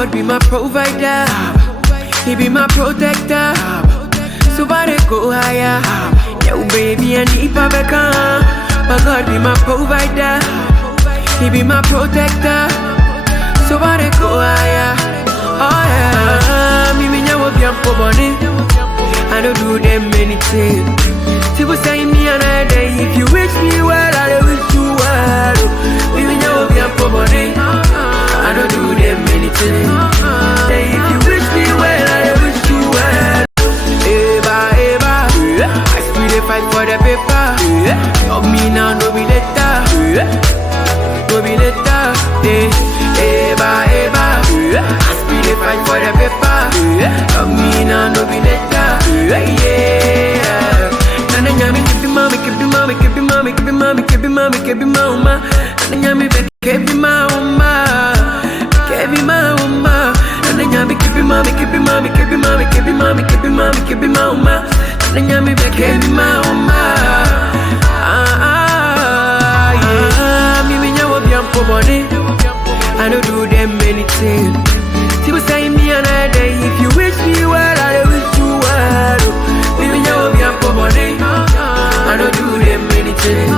God be my provider, He be my protector. So far they go higher. Yo baby I need Pabeka. My God be my provider, He be my protector. So far they go higher. Oh yeah, me nyawo bi ampo boni. I don't do them anything. People say me another day. If you wish me well, I wish you well. Me nyawo bi ampo boni. I don't do them anything. Say if you wish me well, I wish you well. Eva, Eva, I still dey fight for the paper. Of me now, no be later. No be later. Eva, Eva, I still dey fight for the paper. Of me now, no be later. Yeah. Nana nyami kebi mama, kebi mama, kebi mama, kebi mama, kebi mama, kebi mama. Nana nyami be kebi mama, kebi mama. Nana nyami kebi mama, kebi mama, kebi mama, kebi mama, kebi mama, kebi mama. Nana nyami be kebi mama. Yeah. Me nyawo bi ampo boni. I don't do them anything. People say me another day. If you wish me well, I wish you well. Me nyawo bi ampo boni. I don't do them anything.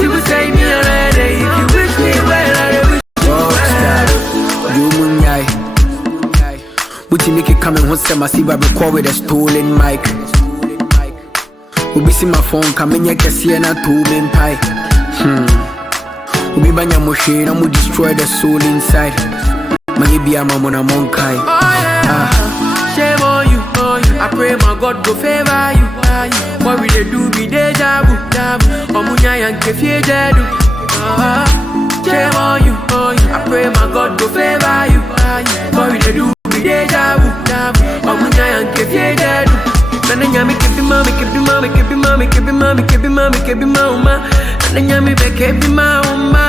People say me another day. If you wish me well, I wish you well. You munyai. Buti make it come and once I see I record with a stolen mic. Ubi see my phone coming here kasi na two main pie. Ubi banya moshe na mu destroy the soul inside. Maybe I'm on a monkai. Shame on you, I pray my God go favor you. What we they do be deja vu. Omunya yanke fieje do. Shame on you, I pray my God go favor you. What we they do be deja vu. Omunya yanke fieje do. Nana nyami kebi mama, kebi mama, kebi mama, kebi mama, kebi mama, kebi mama. Nana nyami be kebi mama,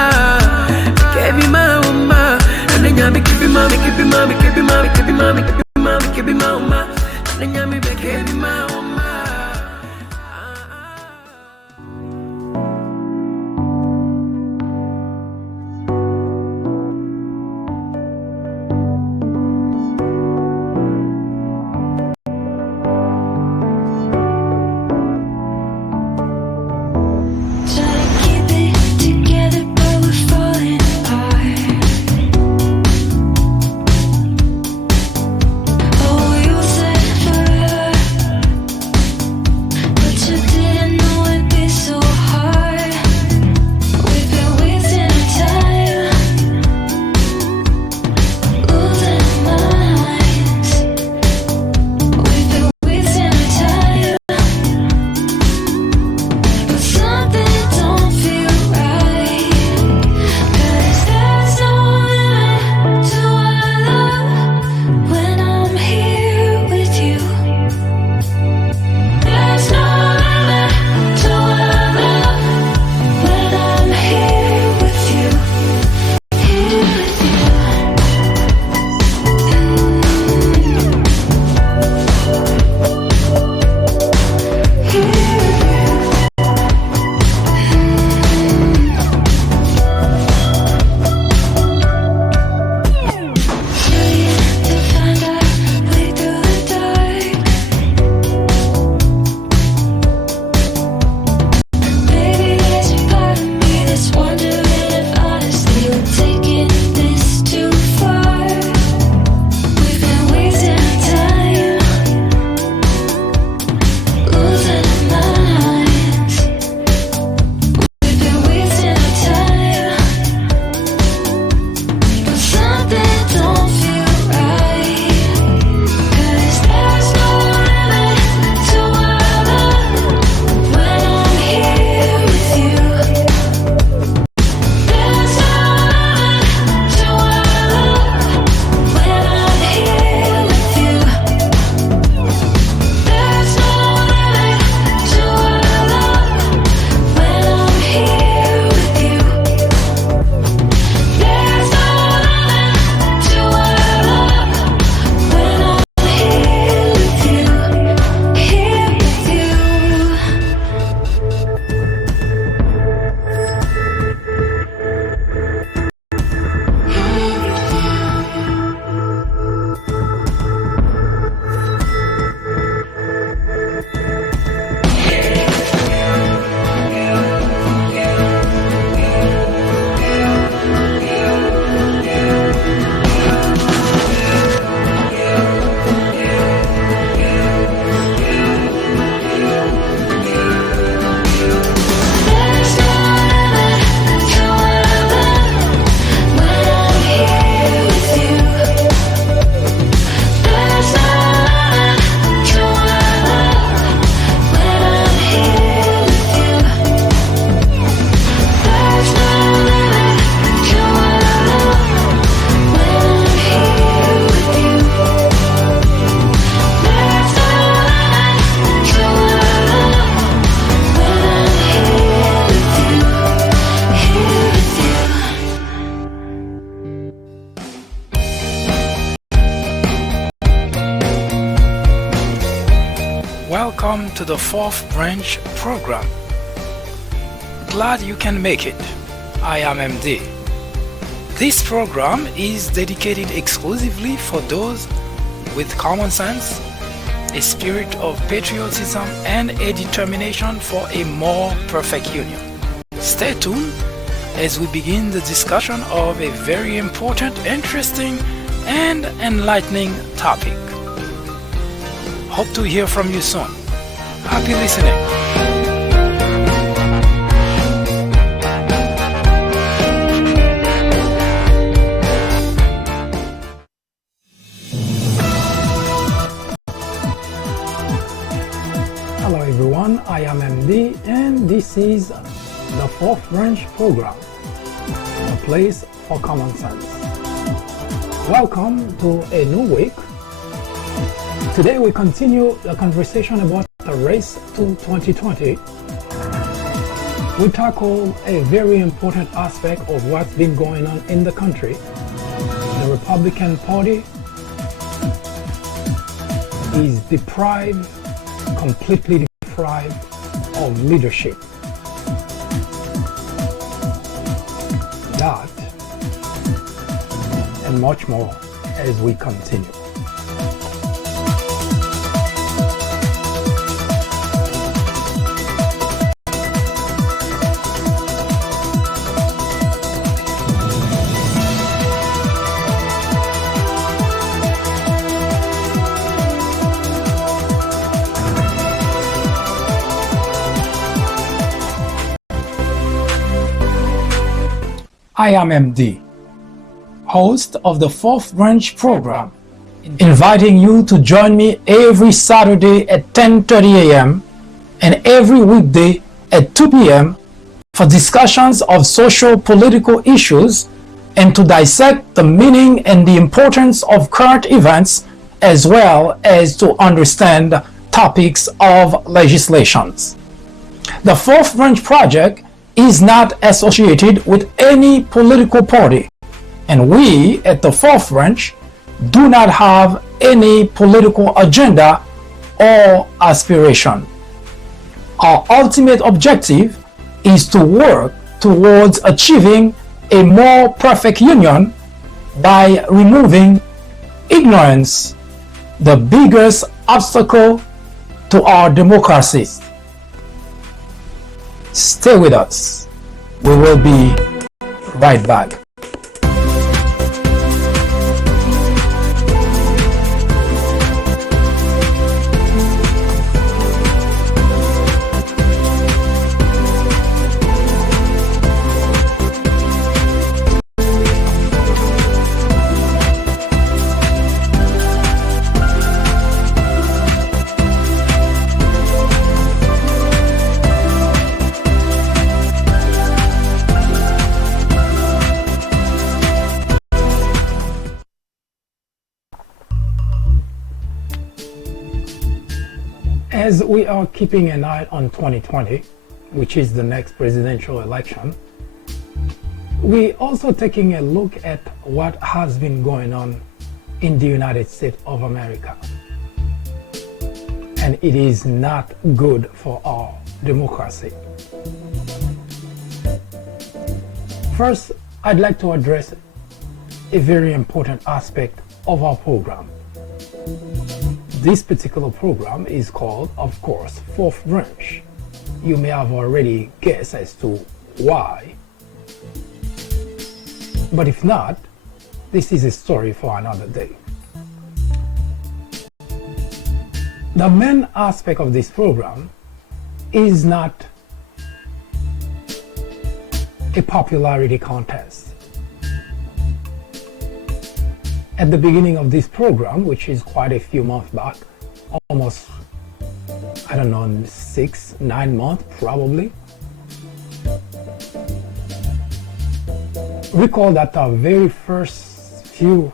kebi mama. Nana nyami kebi mama, kebi mama, kebi mama, kebi mama, kebi mama, kebi mama. Nana nyami be kebi mama. Welcome to the fourth branch program. Glad you can make it. I am MD. This program is dedicated exclusively for those with common sense, a spirit of patriotism, and a determination for a more perfect union. Stay tuned as we begin the discussion of a very important, interesting, and enlightening topic. Hope to hear from you soon. Happy listening. Hello everyone, I am MD and this is the fourth branch program, a place for common sense. Welcome to a new week. Today we continue the conversation about the race to 2020. We tackle a very important aspect of what's been going on in the country. The Republican Party is completely deprived of leadership. That and much more as we continue. I am MD, host of the fourth branch program, inviting you to join me every Saturday at 10:30 a.m. and every weekday at 2 p.m. for discussions of social political issues and to dissect the meaning and the importance of current events as well as to understand topics of legislations. The fourth branch project is not associated with any political party, and we at the fourth branch do not have any political agenda or aspiration. Our ultimate objective is to work towards achieving a more perfect union by removing ignorance, the biggest obstacle to our democracy. Stay with us. We will be right back. As we are keeping an eye on 2020, which is the next presidential election, we also taking a look at what has been going on in the United States of America. And it is not good for our democracy. First, I'd like to address a very important aspect of our program. This particular program is called, of course, Fourth Branch. You may have already guessed as to why. But if not, this is a story for another day. The main aspect of this program is not a popularity contest. At the beginning of this program, which is quite a few months back, almost, 6-9 months probably, recall that our very first few,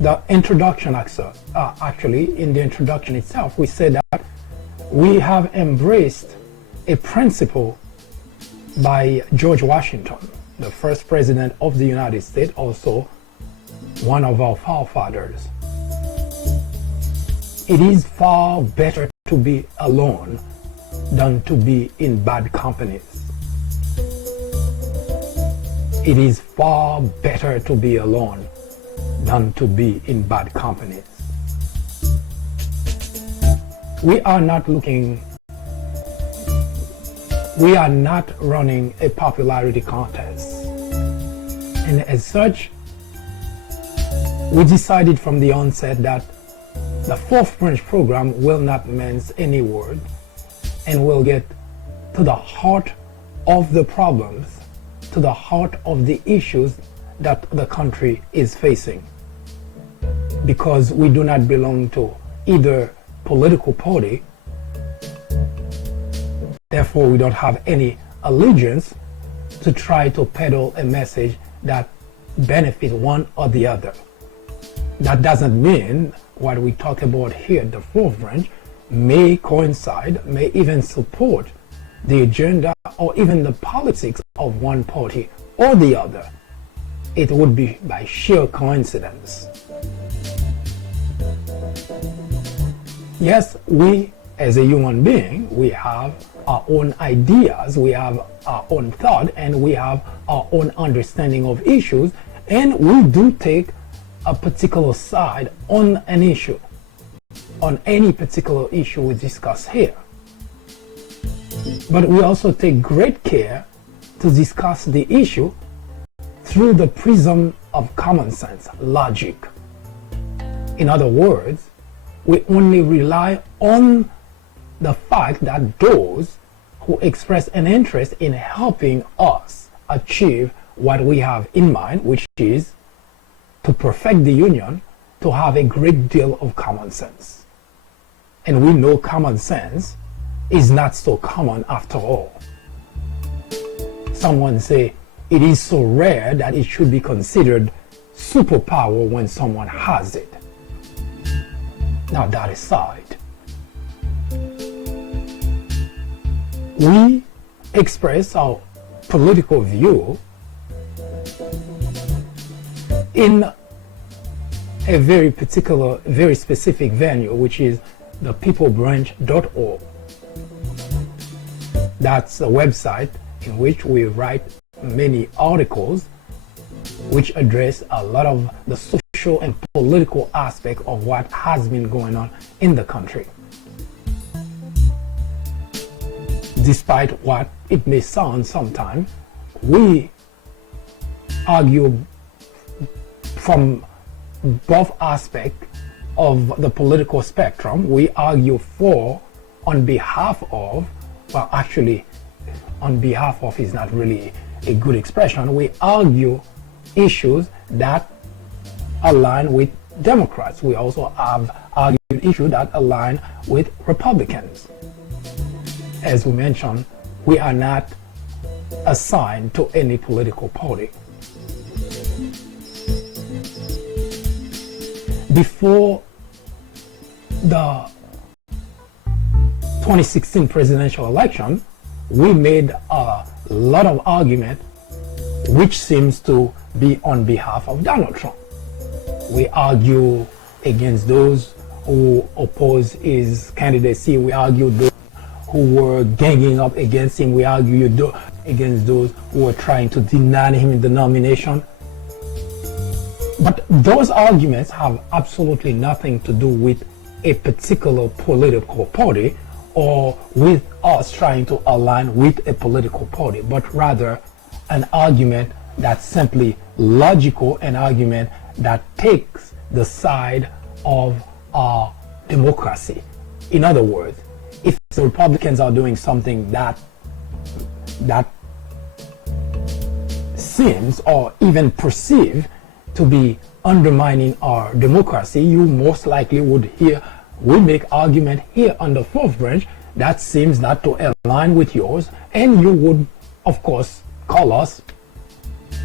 the introduction actually in the introduction itself, we said that we have embraced a principle by George Washington, the first president of the United States, also one of our forefathers. It is far better to to be alone than to be in bad companies. It is far better to be alone than to be in bad companies. We are not running a popularity contest. And as such, we decided from the onset that the fourth branch program will not mince any word and will get to the heart of the problems, to the heart of the issues that the country is facing. Because we do not belong to either political party, therefore we don't have any allegiance to try to peddle a message that benefits one or the other. That doesn't mean what we talk about here, the fourth branch, may coincide, may even support the agenda or even the politics of one party or the other. It would be by sheer coincidence. Yes, we as a human being, we have our own ideas, we have our own thought, and we have our own understanding of issues, and we do take a particular side on an issue, on any particular issue we discuss here. But we also take great care to discuss the issue through the prism of common sense, logic. In other words, we only rely on the fact that those who express an interest in helping us achieve what we have in mind, which is to perfect the union, to have a great deal of common sense. And we know common sense is not so common after all. Someone say it is so rare that it should be considered superpower when someone has it. Now that aside, we express our political view in a very particular, very specific venue, which is the peoplebranch.org. That's a website in which we write many articles which address a lot of the social and political aspect of what has been going on in the country. Despite what it may sound sometimes, we argue from both aspects of the political spectrum. We argue for, on behalf of, well, actually, on behalf of is not really a good expression. We argue issues that align with Democrats. We also have argued issues that align with Republicans. As we mentioned, we are not assigned to any political party. Before the 2016 presidential election, we made a lot of argument which seems to be on behalf of Donald Trump. We argue against those who oppose his candidacy. We argue those who were ganging up against him. We argue against those who were trying to deny him the nomination. But those arguments have absolutely nothing to do with a particular political party or with us trying to align with a political party, but rather an argument that's simply logical, an argument that takes the side of our democracy. In other words, if the Republicans are doing something that seems or even perceived to be undermining our democracy, you most likely would make argument here on the fourth branch that seems not to align with yours, and you would, of course, call us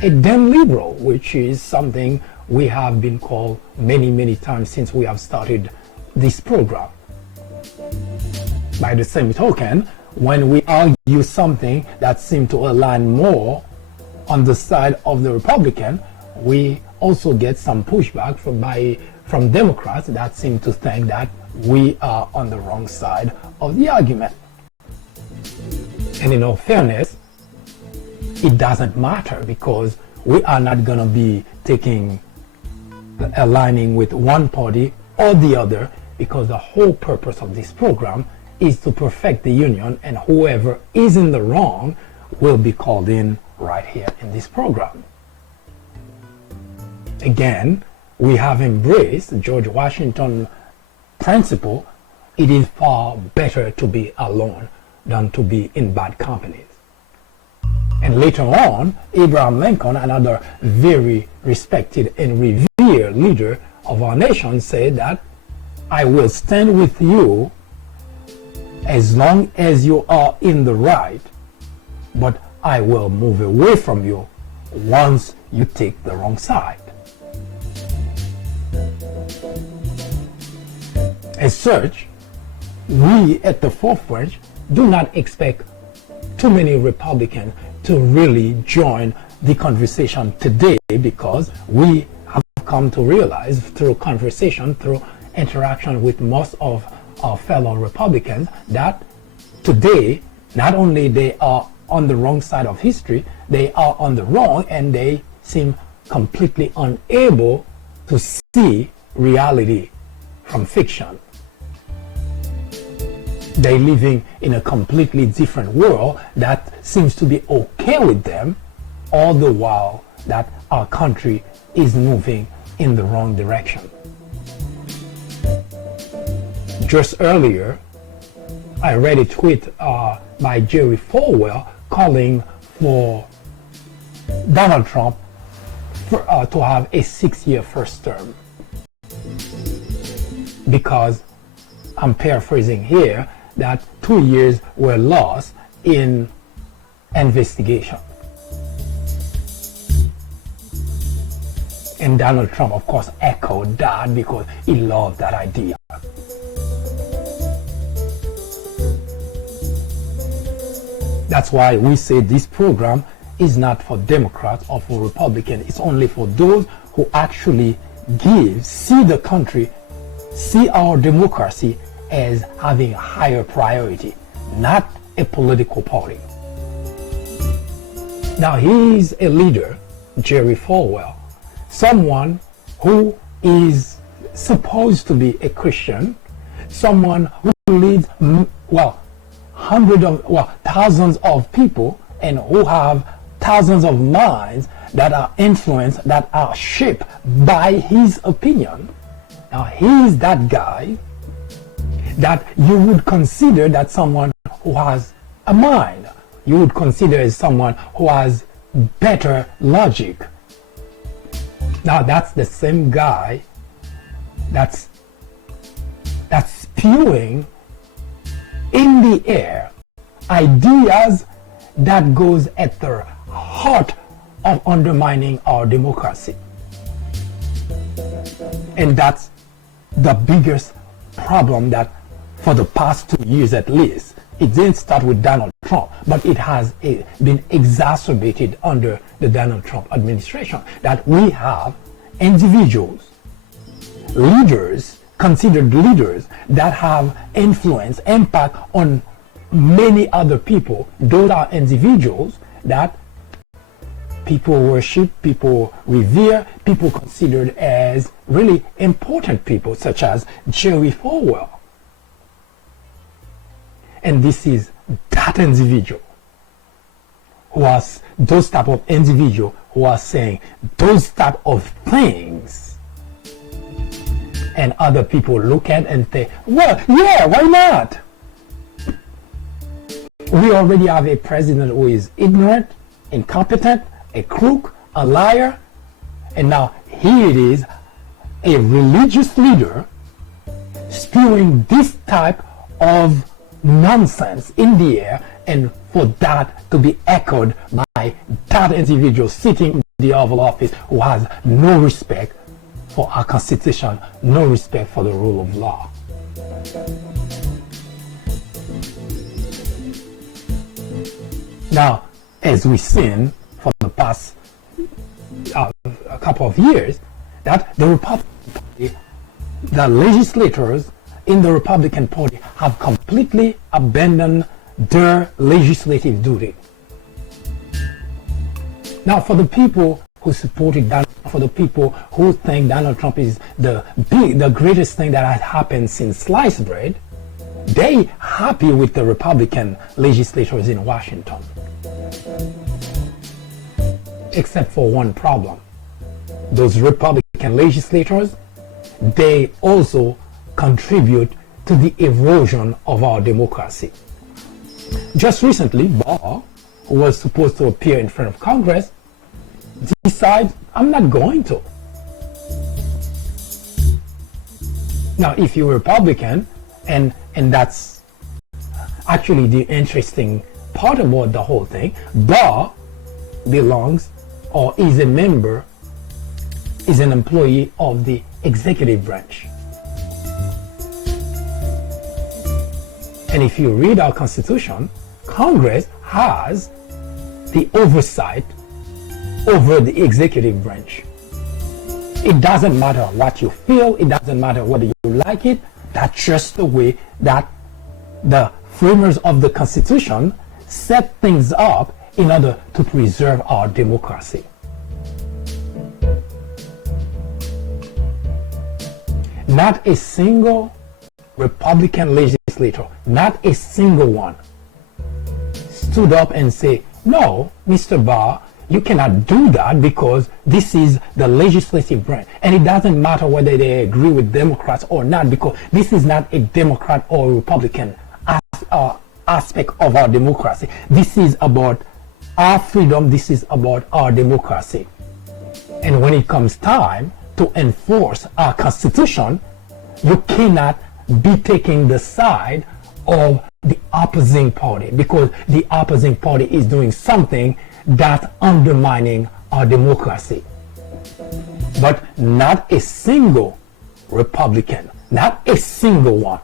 a damn liberal, which is something we have been called many times since we have started this program. By the same token, when we argue something that seems to align more on the side of the Republican, we also get some pushback from Democrats that seem to think that we are on the wrong side of the argument. And in all fairness, it doesn't matter, because we are not going to be aligning with one party or the other, because the whole purpose of this program is to perfect the union, and whoever is in the wrong will be called in right here in this program. Again, we have embraced George Washington principle. It is far better to be alone than to be in bad companies. And later on, Abraham Lincoln, another very respected and revered leader of our nation, said that I will stand with you as long as you are in the right, but I will move away from you once you take the wrong side. As such, we at the Fourth Branch do not expect too many Republicans to really join the conversation today, because we have come to realize through conversation, through interaction with most of our fellow Republicans, that today not only they are on the wrong side of history, they are on the wrong, and they seem completely unable to see reality from fiction. They're living in a completely different world that seems to be okay with them, all the while that our country is moving in the wrong direction. Just earlier, I read a tweet by Jerry Falwell calling for Donald Trump to have a 6-year first term. Because, I'm paraphrasing here, that 2 years were lost in investigation. And Donald Trump, of course, echoed that because he loved that idea. That's why we say this program is not for Democrats or for Republicans. It's only for those who actually see the country, see our democracy as having a higher priority, not a political party. Now, he's a leader, Jerry Falwell, someone who is supposed to be a Christian, someone who leads, thousands of people, and who have thousands of minds that are influenced, that are shaped by his opinion. Now, he's that guy that you would consider that someone who has a mind. You would consider as someone who has better logic. Now, that's the same guy that's spewing in the air ideas that goes at the heart of undermining our democracy. And that's the biggest problem that for the past 2 years at least, it didn't start with Donald Trump, but it has been exacerbated under the Donald Trump administration, that we have individuals, leaders, considered leaders, that have influence, impact on many other people. Those are individuals that people worship, people revere, people considered as really important people, such as Jerry Falwell. And this is that individual who has those type of individual who are saying those type of things, and other people look at and say, well, yeah, why not? We already have a president who is ignorant, incompetent, a crook, a liar, and now here it is, a religious leader spewing this type of nonsense in the air, and for that to be echoed by that individual sitting in the Oval Office who has no respect for our Constitution, no respect for the rule of law. Now, as we've seen for the past a couple of years that the Republican Party, the legislators in the Republican Party have completely abandoned their legislative duty. Now, for the people who supported Donald, for the people who think Donald Trump is the greatest thing that has happened since sliced bread, they happy with the Republican legislators in Washington. Except for one problem. Those Republican legislators, they also contribute to the erosion of our democracy. Just recently, Barr, who was supposed to appear in front of Congress, decides, I'm not going to. Now, if you're a Republican, and that's actually the interesting part about the whole thing, Barr belongs or is a member, is an employee of the executive branch. And if you read our Constitution, Congress has the oversight over the executive branch. It doesn't matter what you feel, it doesn't matter whether you like it, that's just the way that the framers of the Constitution set things up in order to preserve our democracy. Not a single Republican legislator, not a single one, stood up and said, no, Mr. Barr, you cannot do that because this is the legislative branch. And it doesn't matter whether they agree with Democrats or not, because this is not a Democrat or Republican aspect of our democracy. This is about our freedom. This is about our democracy. And when it comes time to enforce our Constitution, you cannot be taking the side of the opposing party, because the opposing party is doing something that's undermining our democracy. But not a single Republican, not a single one.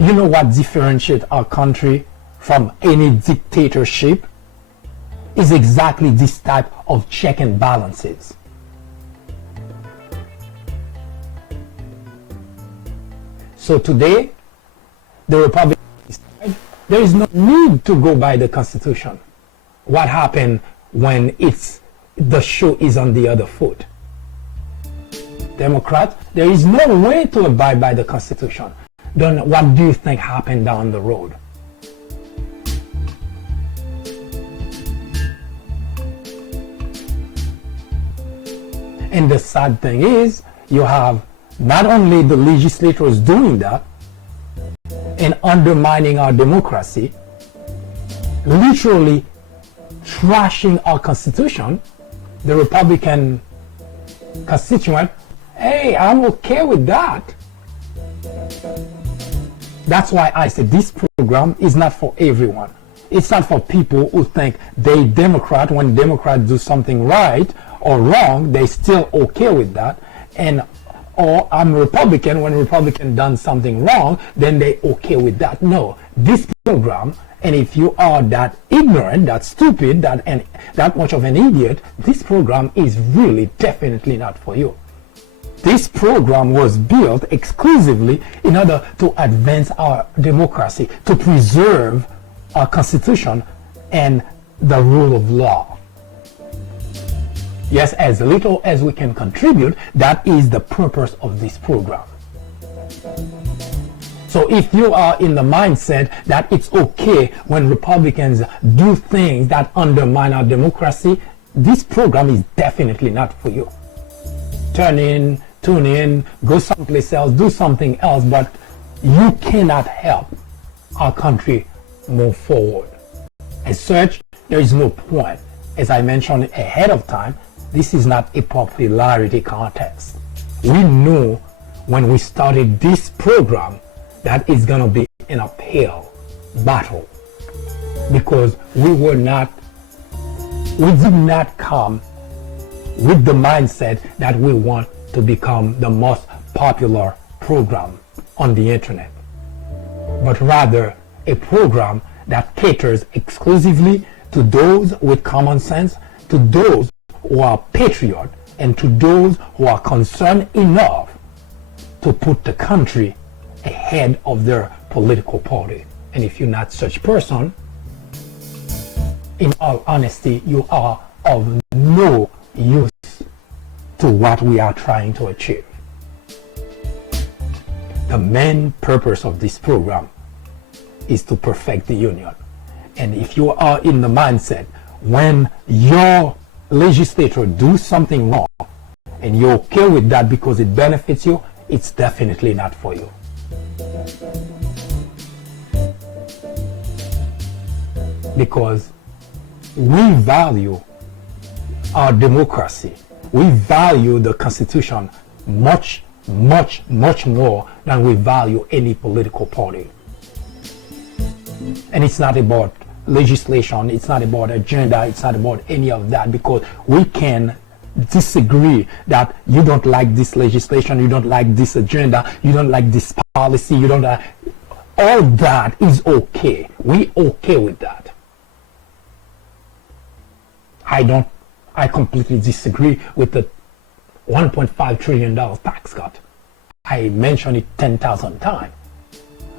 You know what differentiates our country from any dictatorship? Is exactly this type of check and balances. So today, the Republicans decide there is no need to go by the Constitution. What happened when the shoe is on the other foot? Democrats, there is no way to abide by the Constitution. Then what do you think happened down the road? And the sad thing is, you have not only the legislators doing that and undermining our democracy, literally trashing our Constitution, the Republican constituent, hey, I'm okay with that. That's why I said this program is not for everyone. It's not for people who think they Democrat, when Democrats do something right or wrong, they still okay with that. Or I'm Republican, when Republican done something wrong, then they okay with that. No, this program, and if you are that ignorant, that stupid, that much of an idiot, this program is really definitely not for you. This program was built exclusively in order to advance our democracy, to preserve our Constitution and the rule of law. Yes, as little as we can contribute, that is the purpose of this program. So if you are in the mindset that it's okay when Republicans do things that undermine our democracy, this program is definitely not for you. Tune in, go someplace else, do something else, but you cannot help our country move forward. As such, there is no point. As I mentioned ahead of time, this is not a popularity contest. We knew when we started this program that it's going to be an uphill battle, because we did not come with the mindset that we want to become the most popular program on the internet, but rather a program that caters exclusively to those with common sense, to those who are patriots, and to those who are concerned enough to put the country ahead of their political party. And if you're not such person, in all honesty, you are of no use to what we are trying to achieve. The main purpose of this program is to perfect the union. And if you are in the mindset when your legislator do something wrong and you're okay with that because it benefits you, it's definitely not for you. Because we value our democracy. We value the Constitution much more than we value any political party. And it's not about legislation, it's not about agenda, it's not about any of that, because we can disagree that you don't like this legislation, you don't like this agenda, you don't like this policy, you don't like, all that is okay. We okay with that. I completely disagree with the $1.5 trillion tax cut. I mentioned it 10,000 times.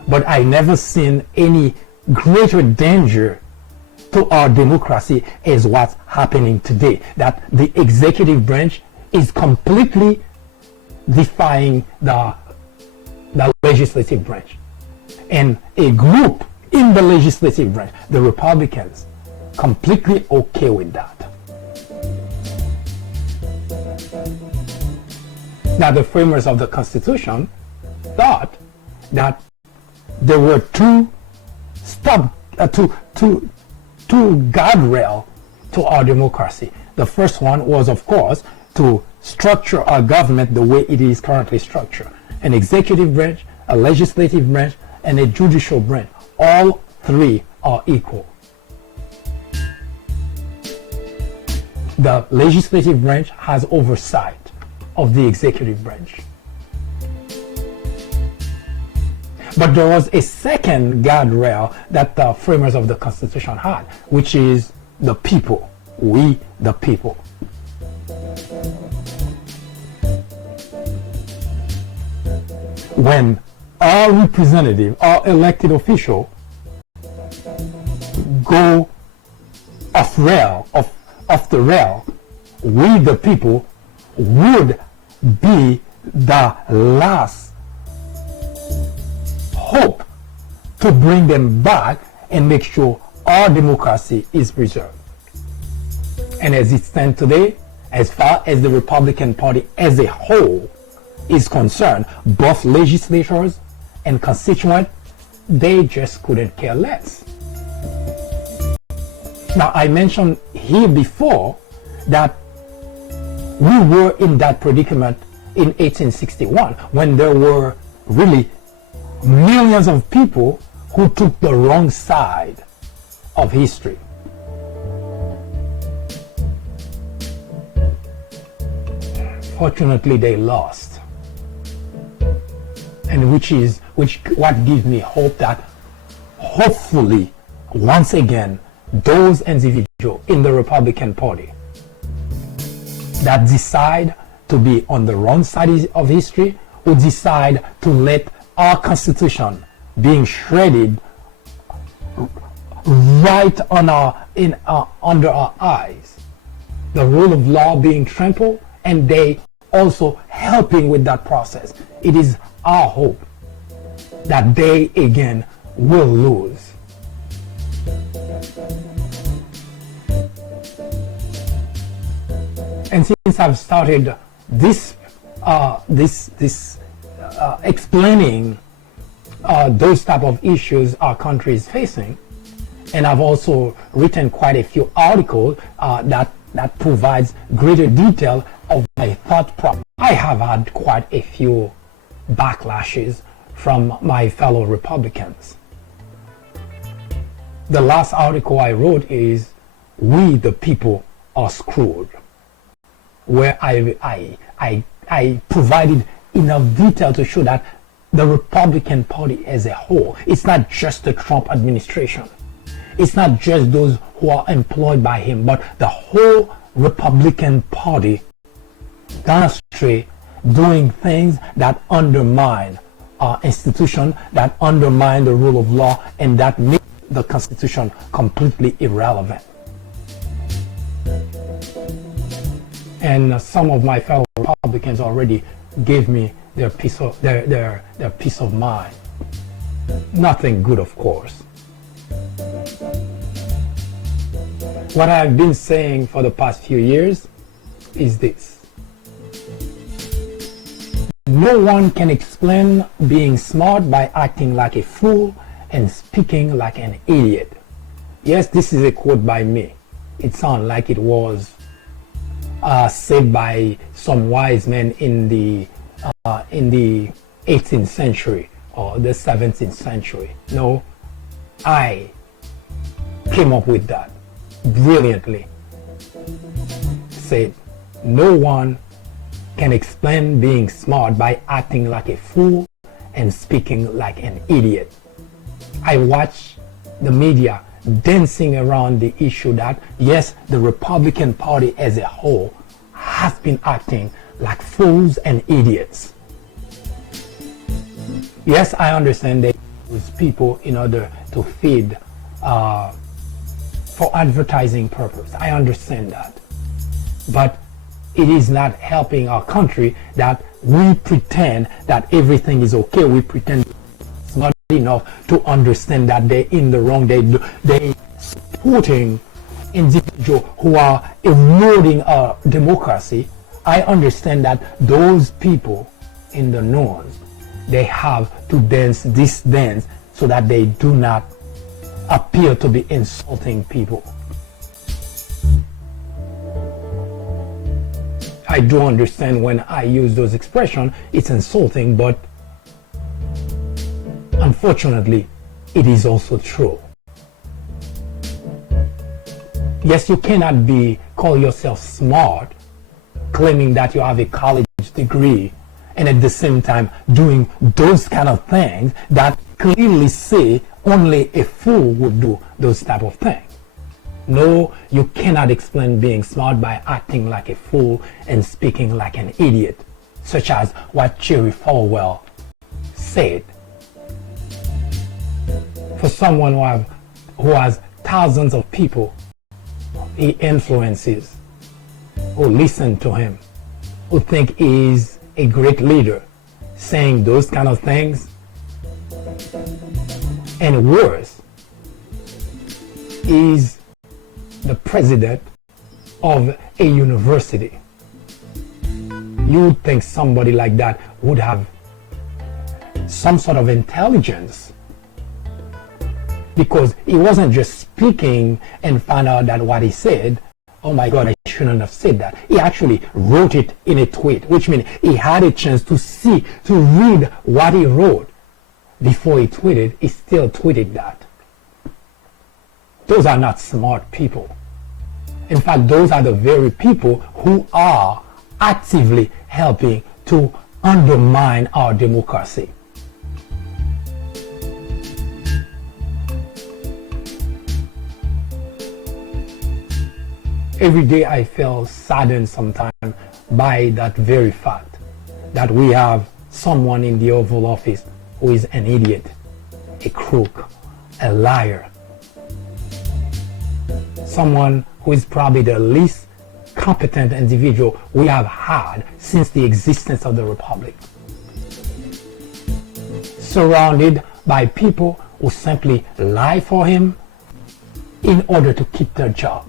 But I never seen any greater danger to our democracy as what's happening today. That the executive branch is completely defying the legislative branch. And a group in the legislative branch, the Republicans, completely okay with that. Now, the framers of the Constitution thought that there were two guardrails to our democracy. The first one was, of course, to structure our government the way it is currently structured. An executive branch, a legislative branch, and a judicial branch. All three are equal. The legislative branch has oversight of the executive branch. But there was a second guardrail that the framers of the Constitution had, which is the people. We, the people. When our representative, our elected official, go off the rail, we, the people, would be the last hope to bring them back and make sure our democracy is preserved. And as it stands today, as far as the Republican Party as a whole is concerned, both legislators and constituents, they just couldn't care less. Now, I mentioned here before that we were in that predicament in 1861 when there were really millions of people who took the wrong side of history. Fortunately, they lost. And what gives me hope that hopefully, once again, those individuals in the Republican Party that decide to be on the wrong side of history, who decide to let our Constitution being shredded right on under our eyes, the rule of law being trampled, and they also helping with that process. It is our hope that they again will lose. And since I've started this explaining those type of issues our country is facing, and I've also written quite a few articles that provides greater detail of my thought process. I have had quite a few backlashes from my fellow Republicans. The last article I wrote is "We the People Are Screwed," where I provided enough detail to show that the Republican Party as a whole, it's not just the Trump administration. it's not just those who are employed by him, but the whole Republican Party gone astray, doing things that undermine our institution, that undermine the rule of law, and that make the Constitution completely irrelevant. And some of my fellow Republicans already gave me their peace of mind. Nothing good, of course. What I've been saying for the past few years is this. No one can explain being smart by acting like a fool and speaking like an idiot. Yes, this is a quote by me. It sounds like it was said by some wise men in the 18th century or the 17th century. No, I came up with that brilliantly. Said, no one can explain being smart by acting like a fool and speaking like an idiot. I watch the media dancing around the issue that, yes, the Republican Party as a whole has been acting like fools and idiots. Yes, I understand they use people in order to feed for advertising purpose. I understand that. But it is not helping our country that we pretend that everything is okay. We pretend it's not enough to understand that they're in the wrong. They supporting individuals who are eroding our democracy. I understand that those people in the north, they have to dance this dance so that they do not appear to be insulting people. I do understand when I use those expressions, it's insulting, but unfortunately, it is also true. Yes, you cannot call yourself smart, claiming that you have a college degree, and at the same time doing those kind of things that clearly say only a fool would do those type of things. No, you cannot explain being smart by acting like a fool and speaking like an idiot, such as what Jerry Falwell said. For someone who has thousands of people he influences, who listen to him, who think he is a great leader, saying those kind of things, and worse, is the president of a university. You would think somebody like that would have some sort of intelligence, because he wasn't just speaking and found out that what he said, oh my God, I shouldn't have said that. He actually wrote it in a tweet, which means he had a chance to read what he wrote before he tweeted. He still tweeted that. Those are not smart people. In fact, those are the very people who are actively helping to undermine our democracy. Every day I feel saddened sometimes by that very fact that we have someone in the Oval Office who is an idiot, a crook, a liar, someone who is probably the least competent individual we have had since the existence of the Republic, surrounded by people who simply lie for him in order to keep their job,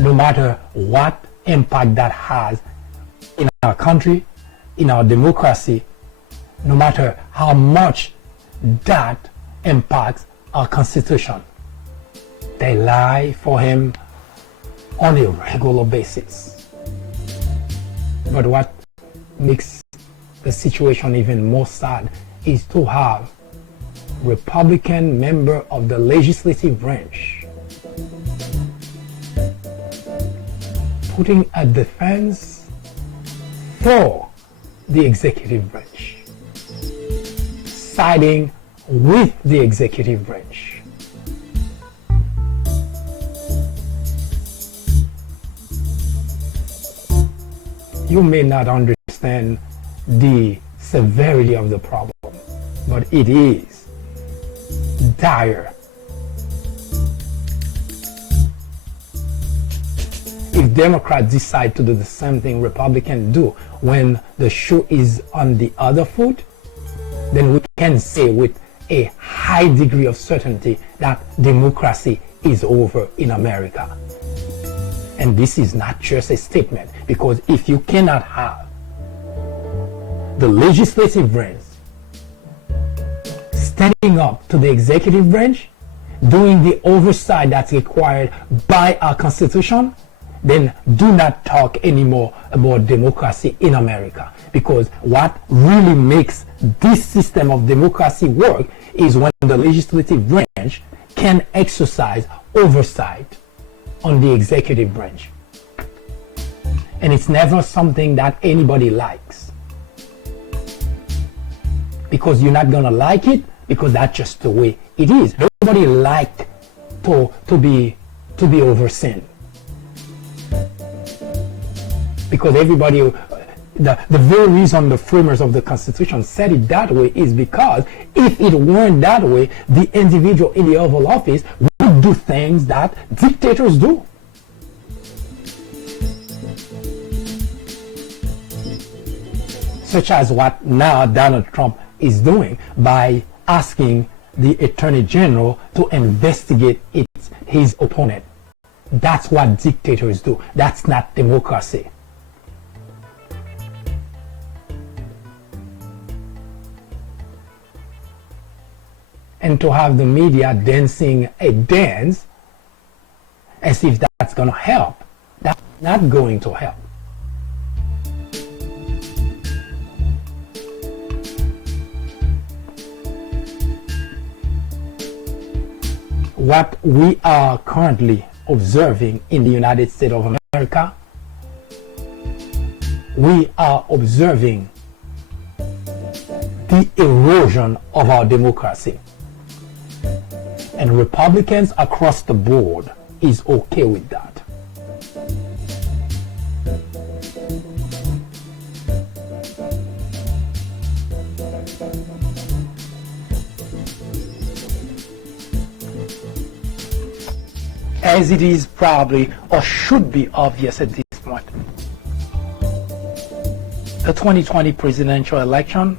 no matter what impact that has in our country, in our democracy, no matter how much that impacts our Constitution. They lie for him on a regular basis. But what makes the situation even more sad is to have Republican member of the legislative branch putting a defense for the executive branch, siding with the executive branch. You may not understand the severity of the problem, but it is dire. If Democrats decide to do the same thing Republicans do when the shoe is on the other foot, then we can say with a high degree of certainty that democracy is over in America. And this is not just a statement, because if you cannot have the legislative branch standing up to the executive branch, doing the oversight that's required by our Constitution, then do not talk anymore about democracy in America. Because what really makes this system of democracy work is when the legislative branch can exercise oversight on the executive branch. And it's never something that anybody likes, because you're not gonna like it, because that's just the way it is. Nobody likes to be overseen, because everybody, the very reason the framers of the Constitution said it that way is because if it weren't that way, the individual in the Oval Office would do things that dictators do. Such as what now Donald Trump is doing by asking the Attorney General to investigate his opponent. That's what dictators do. That's not democracy. And to have the media dancing a dance as if that's going to help, that's not going to help. What we are currently observing in the United States of America, we are observing the erosion of our democracy. And Republicans across the board is okay with that. As it is probably or should be obvious at this point, the 2020 presidential election,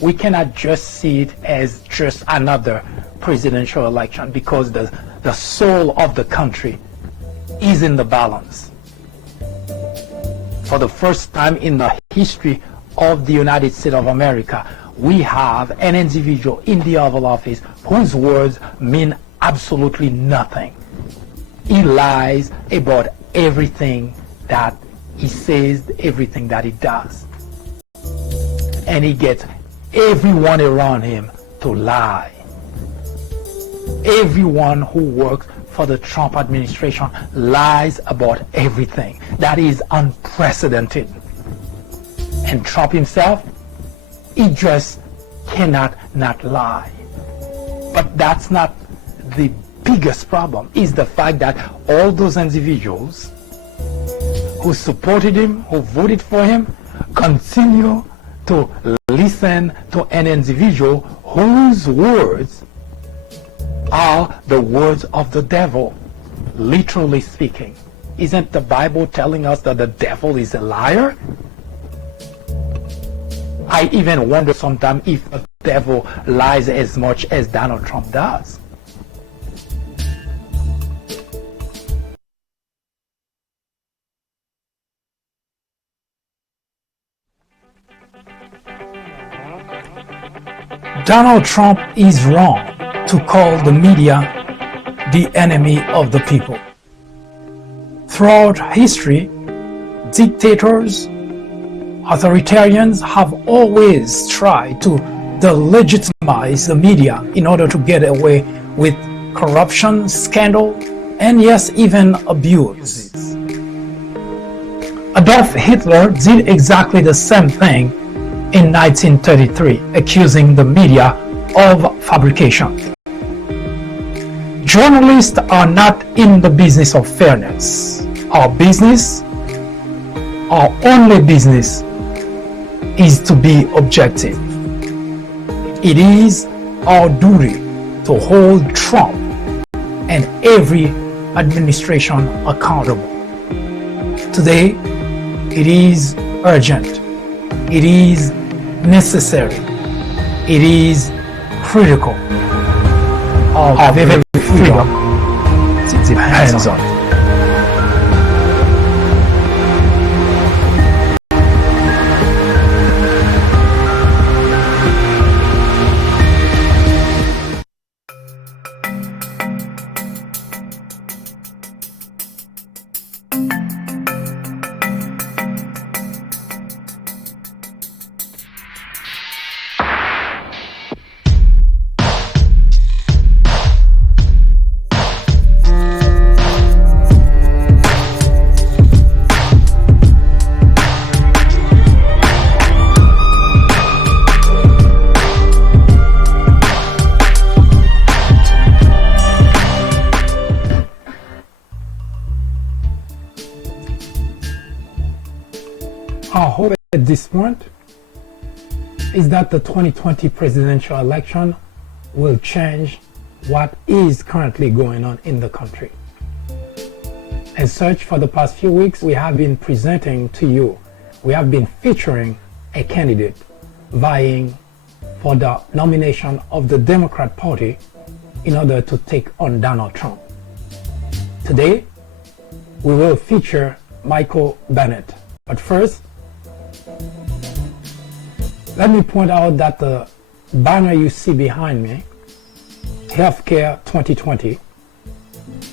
we cannot just see it as just another presidential election, because the soul of the country is in the balance. For the first time in the history of the United States of America, we have an individual in the Oval Office whose words mean absolutely nothing. He lies about everything that he says, everything that he does. And he gets everyone around him to lie. Everyone who works for the Trump administration lies about everything. That is unprecedented. And Trump himself, he just cannot not lie. But that's not the biggest problem. Is the fact that all those individuals who supported him, who voted for him, continue to listen to an individual whose words are the words of the devil, literally speaking. Isn't the Bible telling us that the devil is a liar? I even wonder sometimes if the devil lies as much as Donald Trump does. Donald Trump is wrong to call the media the enemy of the people. Throughout history, dictators, authoritarians have always tried to delegitimize the media in order to get away with corruption, scandal, and yes, even abuse. Adolf Hitler did exactly the same thing in 1933, accusing the media of fabrication. Journalists are not in the business of fairness. Our business Our only business is to be objective. It is our duty to hold Trump and every administration accountable. Today, it is urgent. It is necessary. It is critical of every freedom depends on it. Our hope at this point is that the 2020 presidential election will change what is currently going on in the country. As such, for the past few weeks, we have been presenting to you, we have been featuring a candidate vying for the nomination of the Democrat Party in order to take on Donald Trump. Today, we will feature Michael Bennet. But first, let me point out that the banner you see behind me, Healthcare 2020,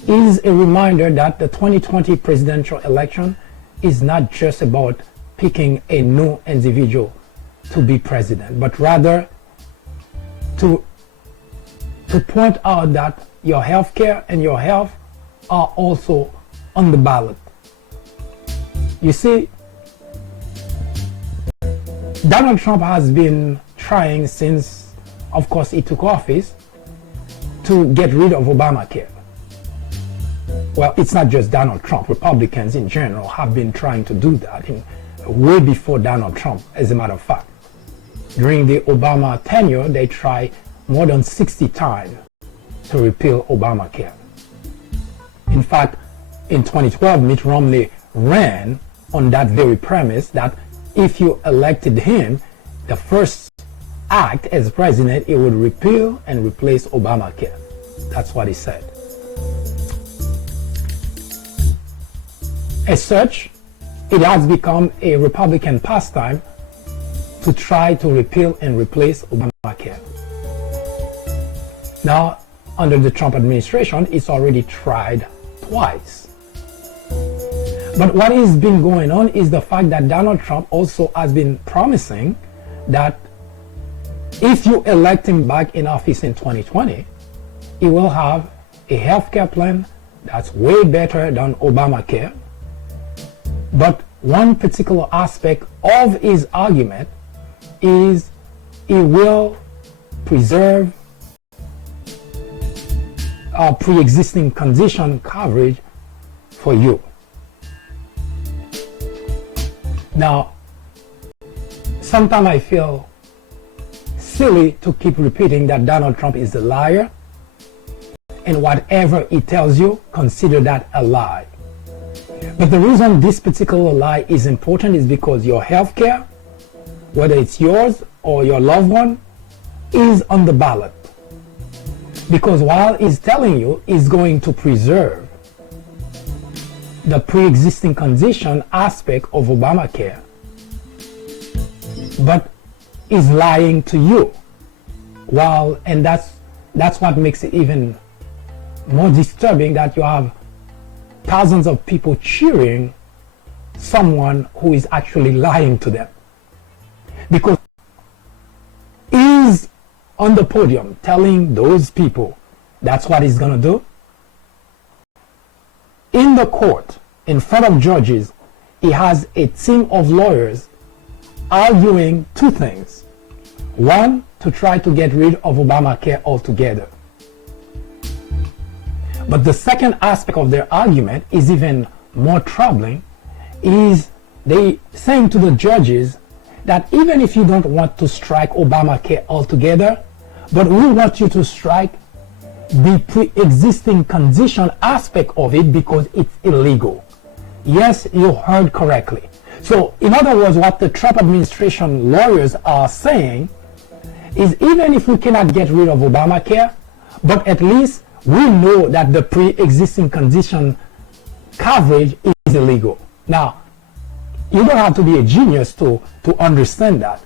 is a reminder that the 2020 presidential election is not just about picking a new individual to be president, but rather to point out that your healthcare and your health are also on the ballot. You see, Donald Trump has been trying since, of course, he took office to get rid of Obamacare. Well, it's not just Donald Trump. Republicans in general have been trying to do that way before Donald Trump, as a matter of fact. During the Obama tenure, they tried more than 60 times to repeal Obamacare. In fact, in 2012, Mitt Romney ran on that very premise that if you elected him, the first act as president, he would repeal and replace Obamacare. That's what he said. As such, it has become a Republican pastime to try to repeal and replace Obamacare. Now, under the Trump administration, it's already tried twice. But what has been going on is the fact that Donald Trump also has been promising that if you elect him back in office in 2020, he will have a healthcare plan that's way better than Obamacare. But one particular aspect of his argument is he will preserve our pre-existing condition coverage for you. Now, sometimes I feel silly to keep repeating that Donald Trump is a liar, and whatever he tells you, consider that a lie. But the reason this particular lie is important is because your health care, whether it's yours or your loved one, is on the ballot. Because while he's telling you he's going to preserve the pre-existing condition aspect of Obamacare, but is lying to you. And that's what makes it even more disturbing, that you have thousands of people cheering someone who is actually lying to them. Because he's on the podium telling those people that's what he's going to do. In the court, in front of judges, he has a team of lawyers arguing two things. One, to try to get rid of Obamacare altogether. But the second aspect of their argument is even more troubling, is they saying to the judges that even if you don't want to strike Obamacare altogether, but we want you to strike the pre-existing condition aspect of it because it's illegal. Yes, you heard correctly. So in other words, what the Trump administration lawyers are saying is even if we cannot get rid of Obamacare, but at least we know that the pre-existing condition coverage is illegal. Now, you don't have to be a genius to understand that.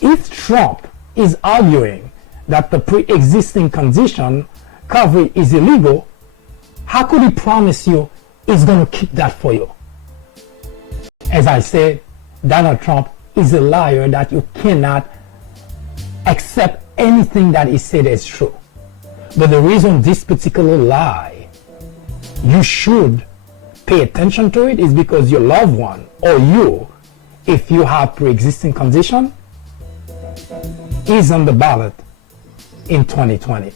If Trump is arguing that the pre-existing condition coverage is illegal, how could he promise you he's going to keep that for you? As I said, Donald Trump is a liar that you cannot accept anything that he said as true. But the reason this particular lie, you should pay attention to it, is because your loved one or you, if you have pre-existing condition, is on the ballot in 2020.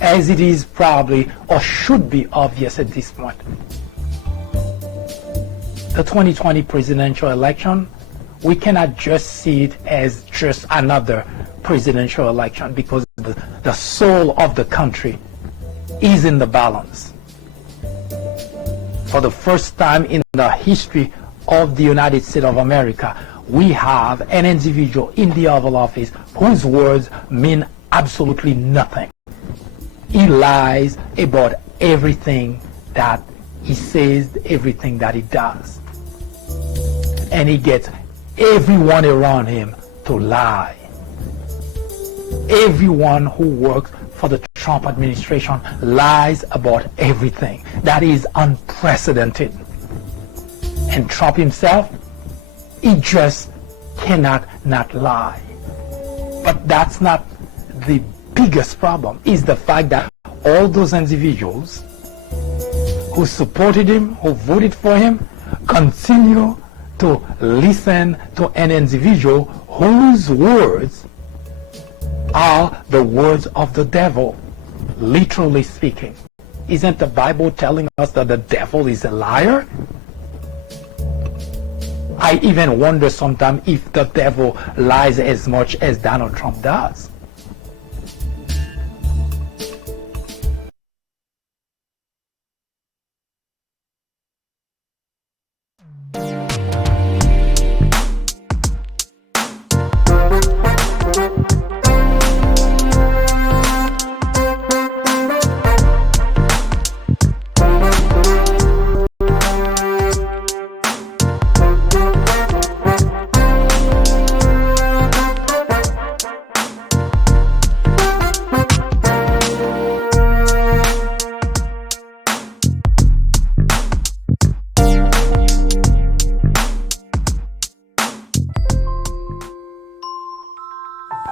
As it is probably or should be obvious at this point, the 2020 presidential election, we cannot just see it as just another presidential election, because the soul of the country is in the balance. For the first time in the history of the United States of America, we have an individual in the Oval Office whose words mean absolutely nothing. He lies about everything that he says, everything that he does. And he gets everyone around him to lie. Everyone who works for the Trump administration lies about everything. That is unprecedented. And Trump himself, he just cannot not lie. But that's not the biggest problem. Is the fact that all those individuals who supported him, who voted for him, continue to listen to an individual whose words are the words of the devil, literally speaking. Isn't the Bible telling us that the devil is a liar? I even wonder sometimes if the devil lies as much as Donald Trump does.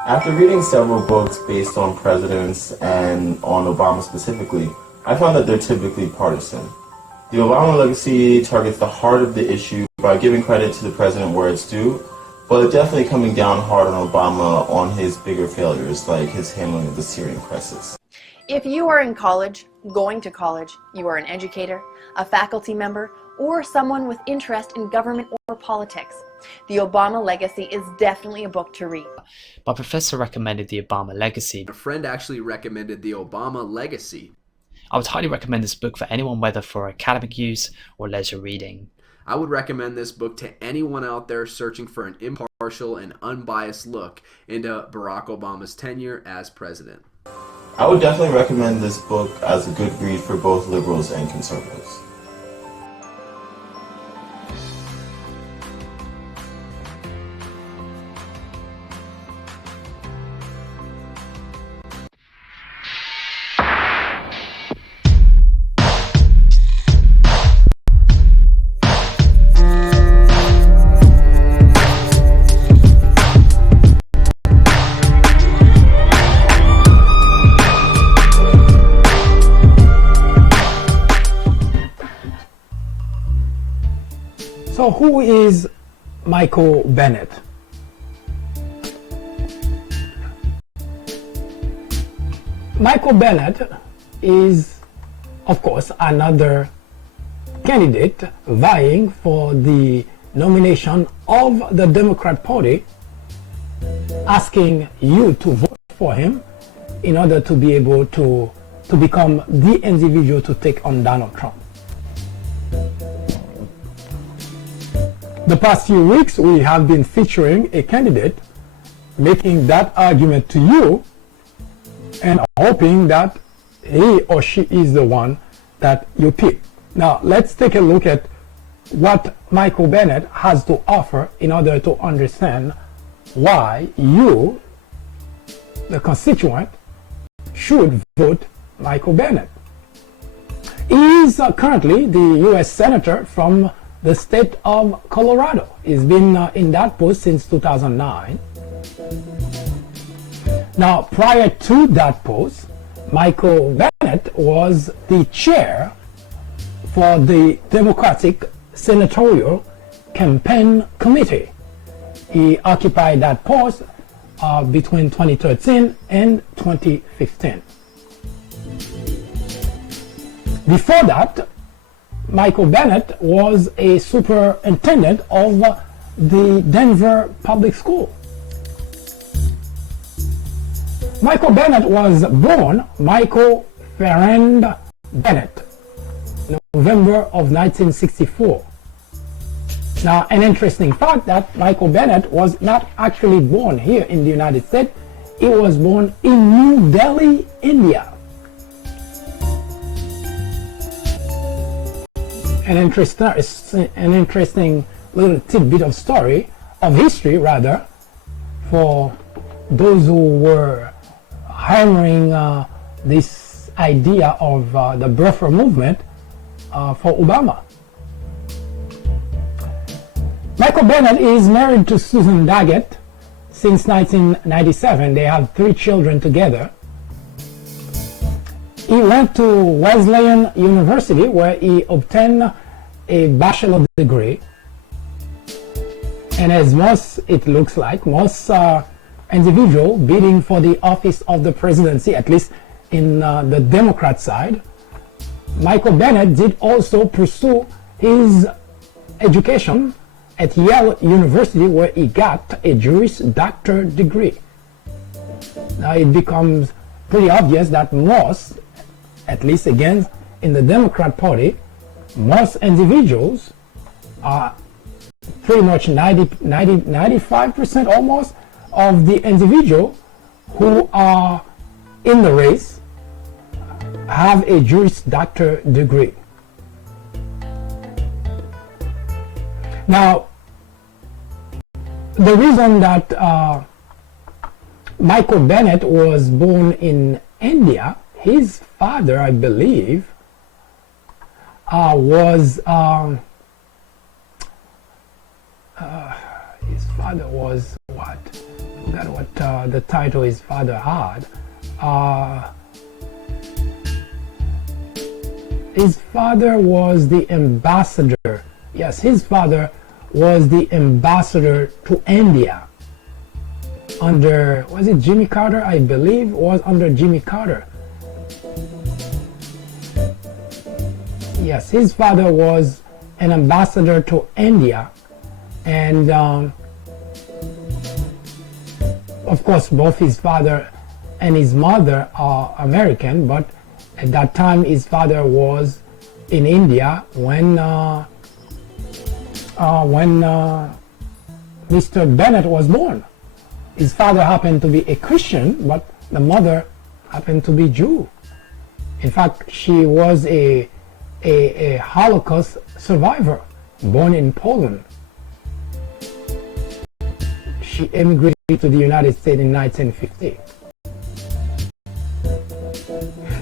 After reading several books based on presidents and on Obama specifically, I found that they're typically partisan. The Obama legacy targets the heart of the issue by giving credit to the president where it's due, but definitely coming down hard on Obama on his bigger failures, like his handling of the Syrian crisis. If you are in college, going to college, you are an educator, a faculty member, or someone with interest in government or politics, the Obama Legacy is definitely a book to read. My professor recommended the Obama Legacy. A friend actually recommended the Obama Legacy. I would highly recommend this book for anyone, whether for academic use or leisure reading. I would recommend this book to anyone out there searching for an impartial and unbiased look into Barack Obama's tenure as president. I would definitely recommend this book as a good read for both liberals and conservatives. So who is Michael Bennet? Michael Bennet is, of course, another candidate vying for the nomination of the Democrat Party, asking you to vote for him in order to be able to become the individual to take on Donald Trump. The past few weeks, we have been featuring a candidate making that argument to you and hoping that he or she is the one that you pick. Now, let's take a look at what Michael Bennet has to offer in order to understand why you, the constituent, should vote Michael Bennet. He is currently the U.S. Senator from the state of Colorado. He's been in that post since 2009. Now, prior to that post, Michael Bennet was the chair for the Democratic Senatorial Campaign Committee. He occupied that post between 2013 and 2015. Before that, Michael Bennet was a superintendent of the Denver Public School. Michael Bennet was born Michael Ferrand Bennet, November of 1964. Now, an interesting fact that Michael Bennet was not actually born here in the United States. He was born in New Delhi, India. An interesting little tidbit of history rather, for those who were hammering this idea of the birther movement for Obama. Michael Bennet is married to Susan Daggett since 1997. They have 3 children together. He went to Wesleyan University where he obtained a bachelor's degree. And as most individuals bidding for the office of the presidency, at least in the Democrat side, Michael Bennet did also pursue his education at Yale University where he got a Juris Doctor degree. Now it becomes pretty obvious that most, at least again in the Democrat Party, most individuals are pretty much 95% almost of the individuals who are in the race have a Juris Doctor degree. Now, the reason that Michael Bennet was born in India, his father, I believe, was what? I forgot what the title his father had. His father was the ambassador. Yes, his father was the ambassador to India under, was it Jimmy Carter? I believe it was under Jimmy Carter. Yes, his father was an ambassador to India, and of course both his father and his mother are American, but at that time his father was in India when Mr. Bennet was born. His father happened to be a Christian, but the mother happened to be Jew. In fact, she was a Holocaust survivor born in Poland. She immigrated to the United States in 1950.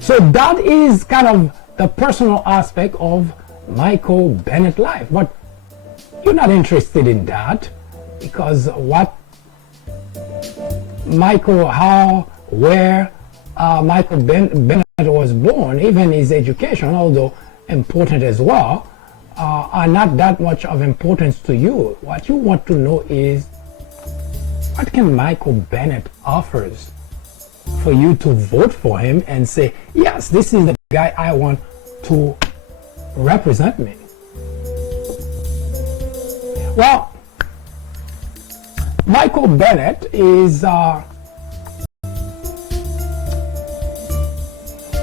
So that is kind of the personal aspect of Michael Bennet's life. But you're not interested in that, because what Michael Bennet was born, even his education, although important as well, are not that much of importance to you. What you want to know is what can Michael Bennet offers for you to vote for him and say, yes, this is the guy I want to represent me. Well, Michael Bennet is an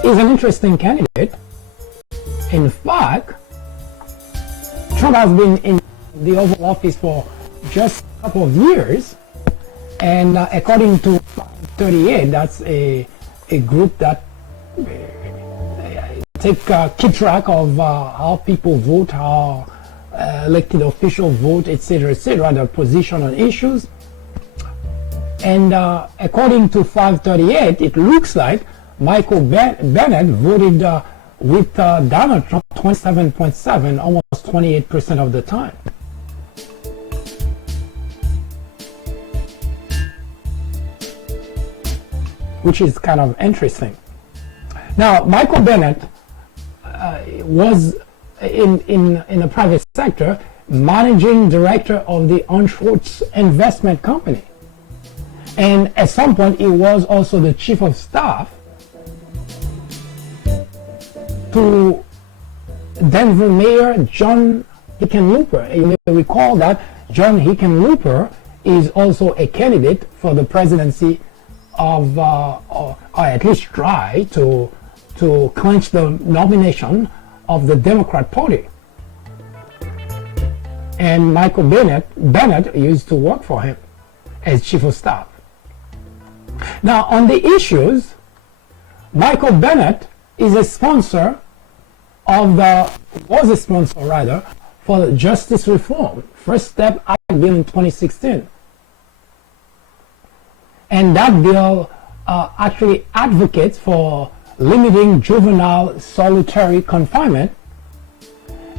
interesting candidate. In fact, Trump has been in the Oval Office for just a couple of years, and according to 38, that's a group that keep track of how people vote, how elected officials vote, etc., their position on issues. And according to 538, it looks like Michael Bennet voted with Donald Trump 27.7, almost 28% of the time. Which is kind of interesting. Now, Michael Bennet was in the private sector managing director of the Schwartz investment company. And at some point, he was also the chief of staff to Denver Mayor John Hickenlooper. You may recall that John Hickenlooper is also a candidate for the presidency of, or at least try to clinch the nomination of the Democrat Party. And Michael Bennet used to work for him as chief of staff. Now, on the issues, Michael Bennet is a sponsor of was a sponsor rather, for the Justice Reform, First Step Act bill in 2016. And that bill actually advocates for limiting juvenile solitary confinement,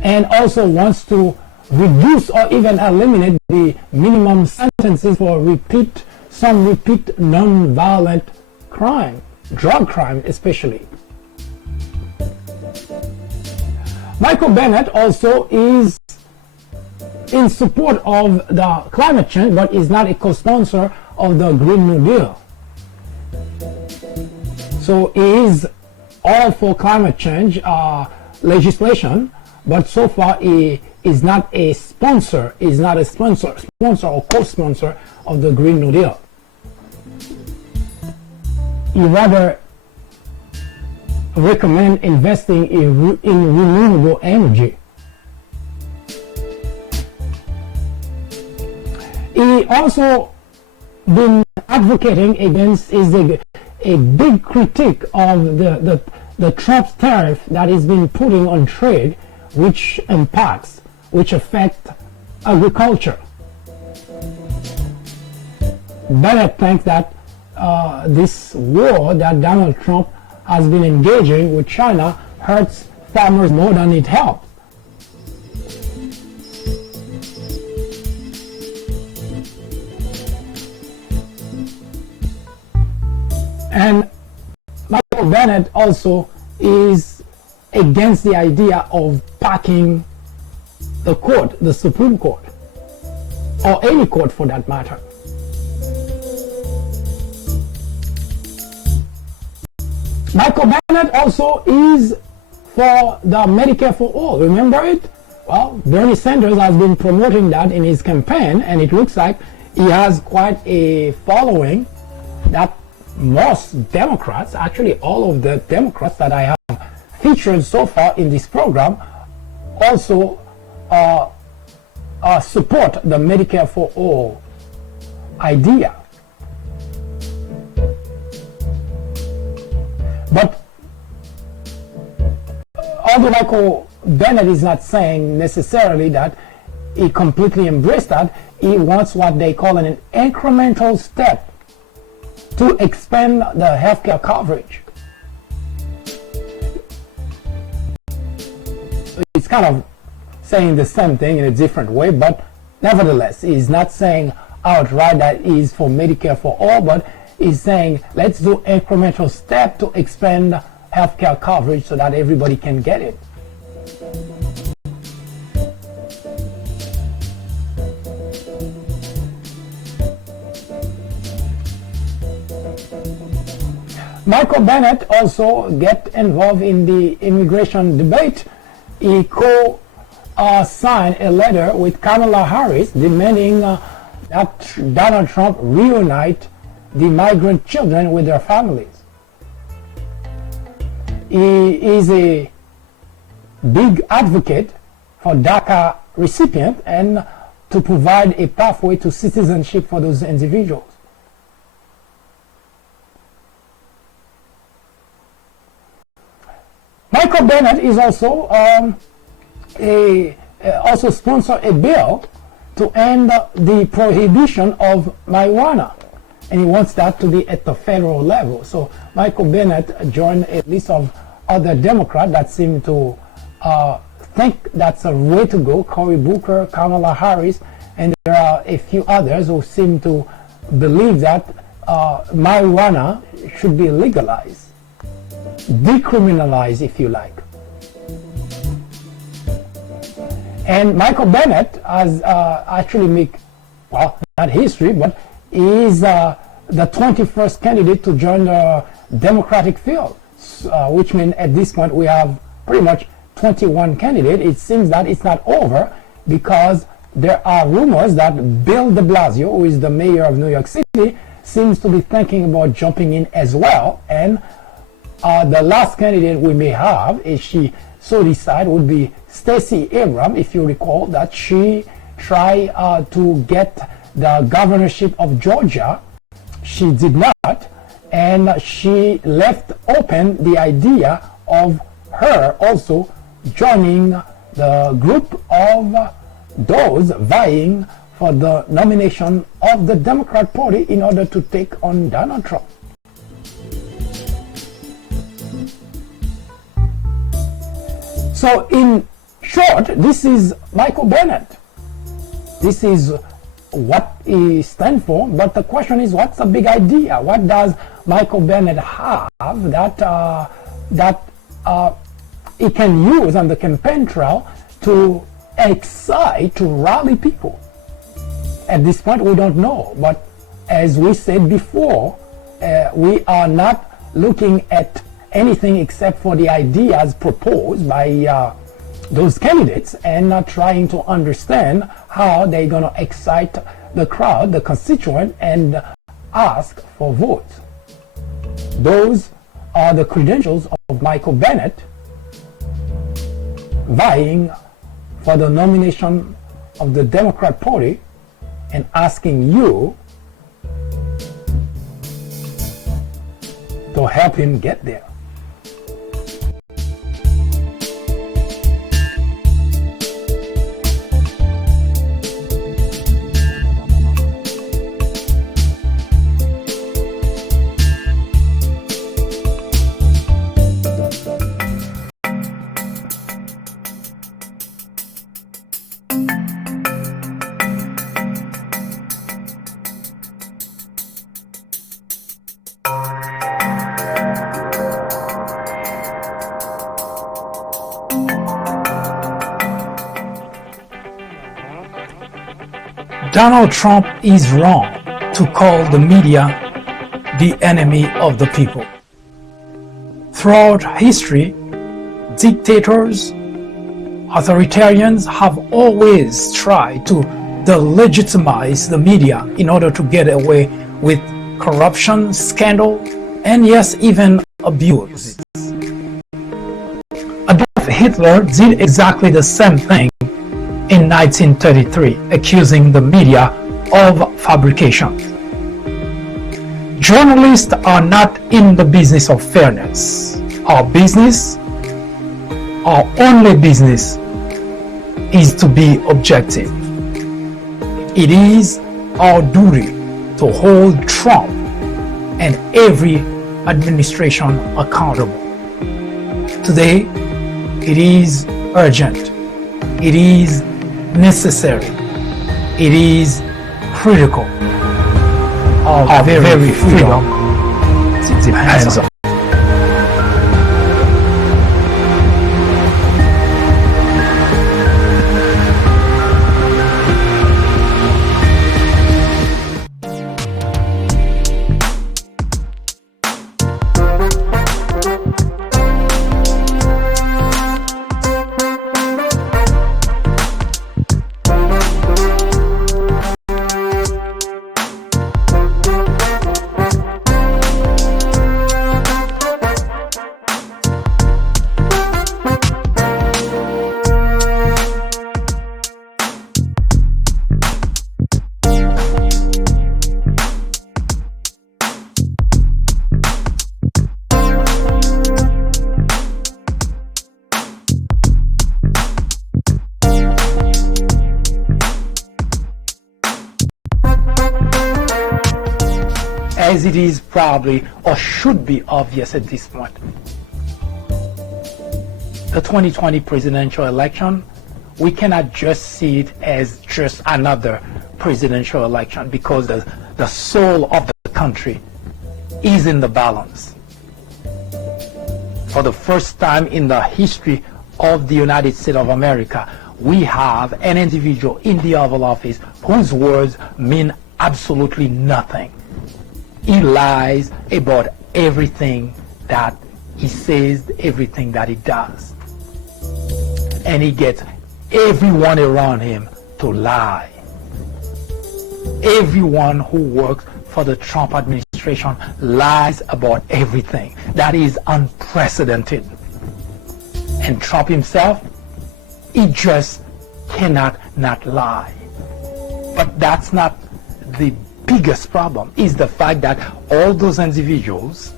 and also wants to reduce or even eliminate the minimum sentences for some repeat non-violent crime, drug crime especially. Michael Bennet also is in support of the climate change, but is not a co-sponsor of the Green New Deal. So he is all for climate change legislation, but so far he is not a sponsor, or co-sponsor of the Green New Deal. He rather recommend investing in renewable energy. He also been advocating against a big critique of the Trump's tariff that has been putting on trade, which affect agriculture. Bennet thinks that this war that Donald Trump has been engaging with China hurts farmers more than it helps. And Michael Bennet also is against the idea of packing the court, the Supreme Court, or any court for that matter. Michael Bennet also is for the Medicare for All. Remember it? Well, Bernie Sanders has been promoting that in his campaign, and it looks like he has quite a following that most Democrats, actually all of the Democrats that I have featured so far in this program, also support the Medicare for All idea. But although Michael Bennet is not saying necessarily that he completely embraced that, he wants what they call an incremental step to expand the healthcare coverage. So it's kind of saying the same thing in a different way, but nevertheless, he's not saying outright that he's for Medicare for all, but he's saying let's do incremental step to expand healthcare coverage so that everybody can get it. Michael Bennet also get involved in the immigration debate. He co-signed a letter with Kamala Harris demanding that Donald Trump reunite the migrant children with their families. He is a big advocate for DACA recipients and to provide a pathway to citizenship for those individuals. Michael Bennet is also also sponsor a bill to end the prohibition of marijuana, and he wants that to be at the federal level. So Michael Bennet joined a list of other Democrats that seem to think that's a way to go. Cory Booker, Kamala Harris, and there are a few others who seem to believe that marijuana should be legalized, decriminalized if you like. And Michael Bennet has actually made, well, not history, but he is the 21st candidate to join the Democratic field, which means at this point we have pretty much 21 candidates. It seems that it's not over because there are rumors that Bill de Blasio, who is the mayor of New York City, seems to be thinking about jumping in as well. And the last candidate we may have, if she so decide, would be Stacey Abrams. If you recall that she tried to get the governorship of Georgia, she did not, and she left open the idea of her also joining the group of those vying for the nomination of the Democrat Party in order to take on Donald Trump. So in short, this is Michael Bennet. This is what he stands for, but the question is, what's the big idea? What does Michael Bennet have that he can use on the campaign trail to excite, to rally people? At this point, we don't know, but as we said before, we are not looking at anything except for the ideas proposed by those candidates and not trying to understand how they're going to excite the crowd, the constituent, and ask for votes. Those are the credentials of Michael Bennet vying for the nomination of the Democrat Party and asking you to help him get there. Donald Trump is wrong to call the media the enemy of the people. Throughout history, dictators, authoritarians have always tried to delegitimize the media in order to get away with corruption, scandal, and yes, even abuse. Adolf Hitler did exactly the same thing in 1933, accusing the media of fabrication. Journalists are not in the business of fairness. Our only business, is to be objective. It is our duty to hold Trump and every administration accountable. Today, it is urgent. It is necessary. It is critical. Our very freedom depends on. it is probably or should be obvious at this point. The 2020 presidential election, we cannot just see it as just another presidential election, because the soul of the country is in the balance. For the first time in the history of the United States of America, we have an individual in the Oval Office whose words mean absolutely nothing. He lies about everything that he says, everything that he does. And he gets everyone around him to lie. Everyone who works for the Trump administration lies about everything. That is unprecedented. And Trump himself, he just cannot not lie. But that's not the biggest problem. Is the fact that all those individuals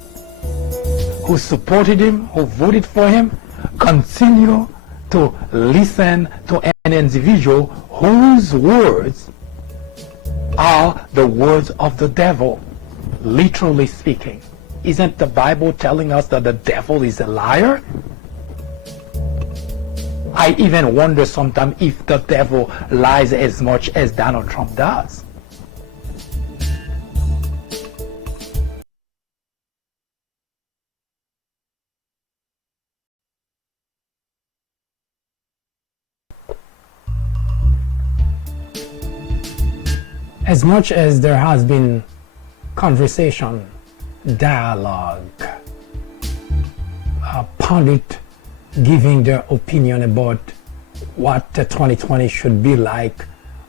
who supported him, who voted for him, continue to listen to an individual whose words are the words of the devil, literally speaking. Isn't the Bible telling us that the devil is a liar? I even wonder sometimes if the devil lies as much as Donald Trump does. As much as there has been conversation, dialogue, pundit giving their opinion about what 2020 should be like,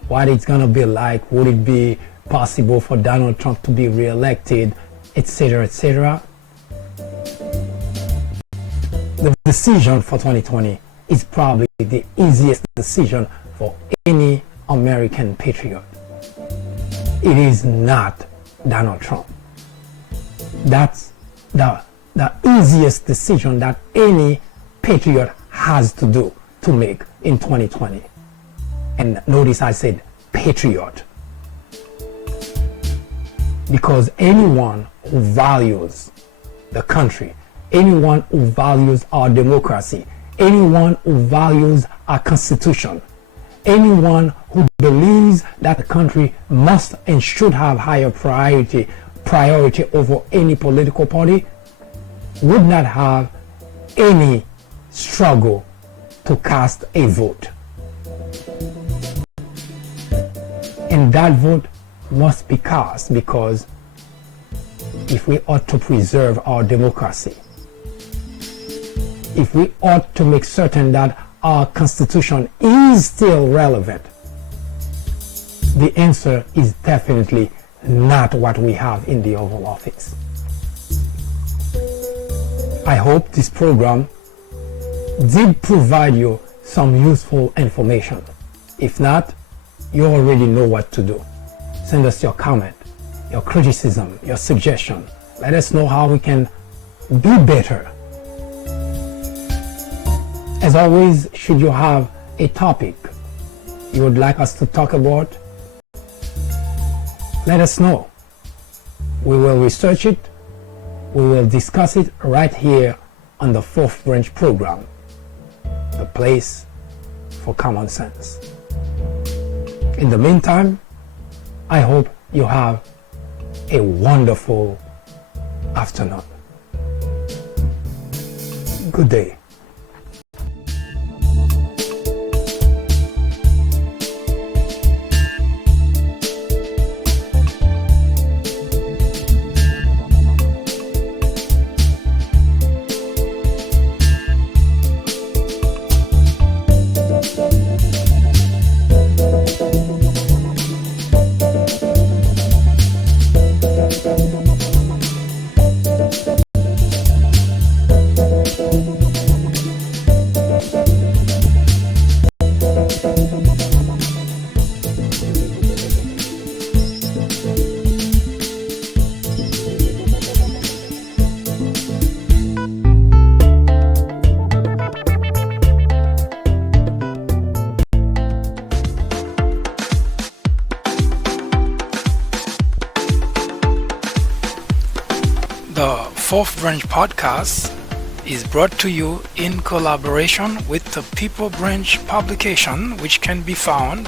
what it's going to be like, would it be possible for Donald Trump to be re-elected, etc., etc. The decision for 2020 is probably the easiest decision for any American patriot. It is not Donald Trump. That's the easiest decision that any patriot has to do to make in 2020. And notice I said patriot, because anyone who values the country, anyone who values our democracy, anyone who values our constitution, anyone who believes that the country must and should have higher priority over any political party would not have any struggle to cast a vote. And that vote must be cast, because if we ought to preserve our democracy, if we ought to make certain that our Constitution is still relevant, the answer is definitely not what we have in the Oval Office. I hope this program did provide you some useful information. If not, you already know what to do. Send us your comment, your criticism, your suggestion. Let us know how we can be better. As always, should you have a topic you would like us to talk about, let us know. We will research it. We will discuss it right here on the Fourth Branch program, the place for common sense. In the meantime, I hope you have a wonderful afternoon. Good day. The Fourth Branch podcast is brought to you in collaboration with the People Branch publication, which can be found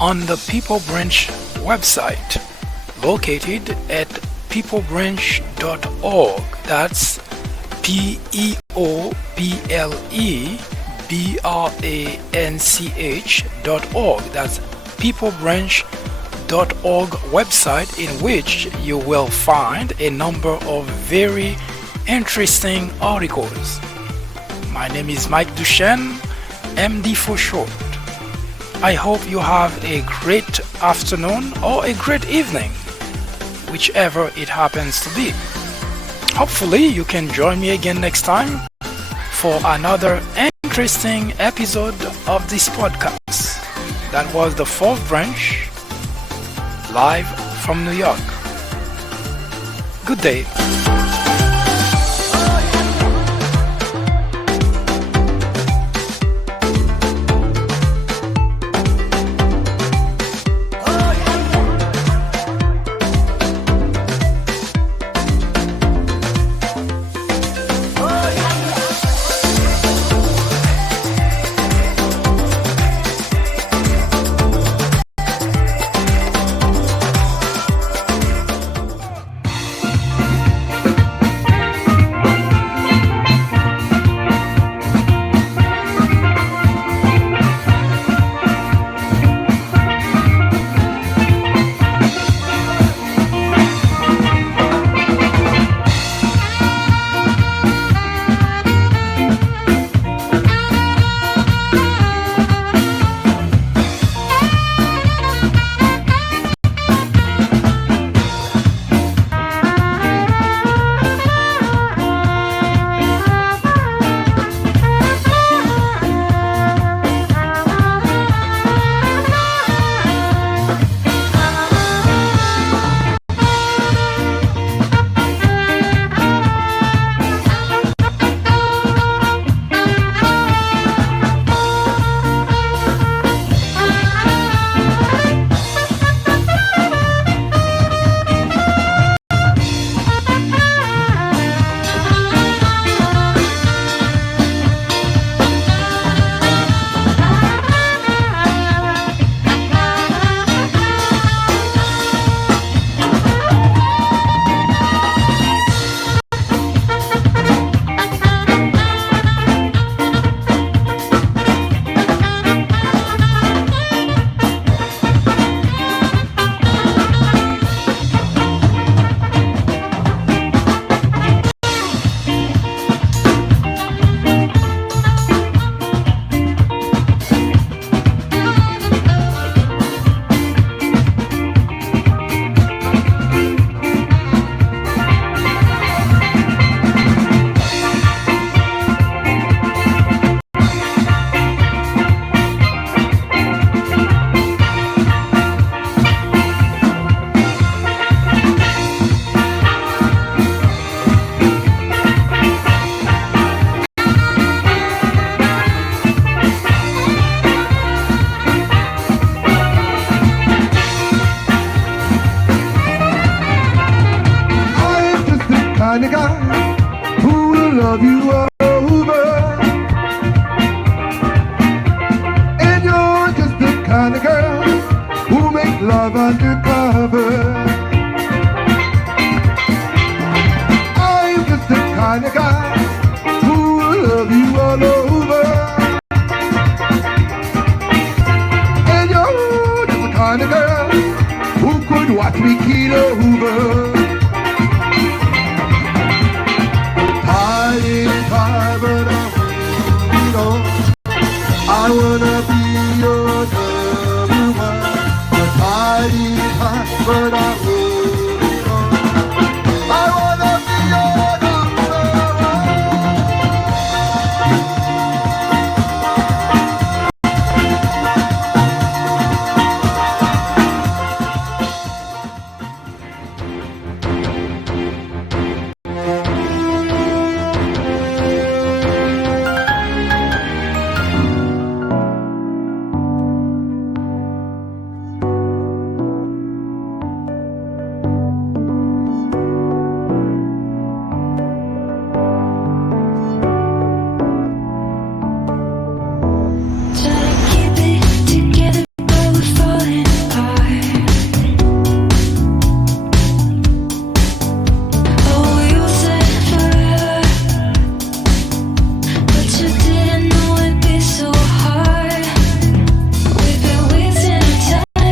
on the People Branch website, located at peoplebranch.org. That's peoplebranch.org. That's peoplebranch.org website, in which you will find a number of very interesting articles. My name is Mike Duchesne, MD for short. I hope you have a great afternoon or a great evening, whichever it happens to be. Hopefully you can join me again next time for another interesting episode of this podcast. That was the Fourth Branch, live from New York. Good day. kind of guy who will love you over. And you're just the kind of girl who make love undercover. I'm just the kind of guy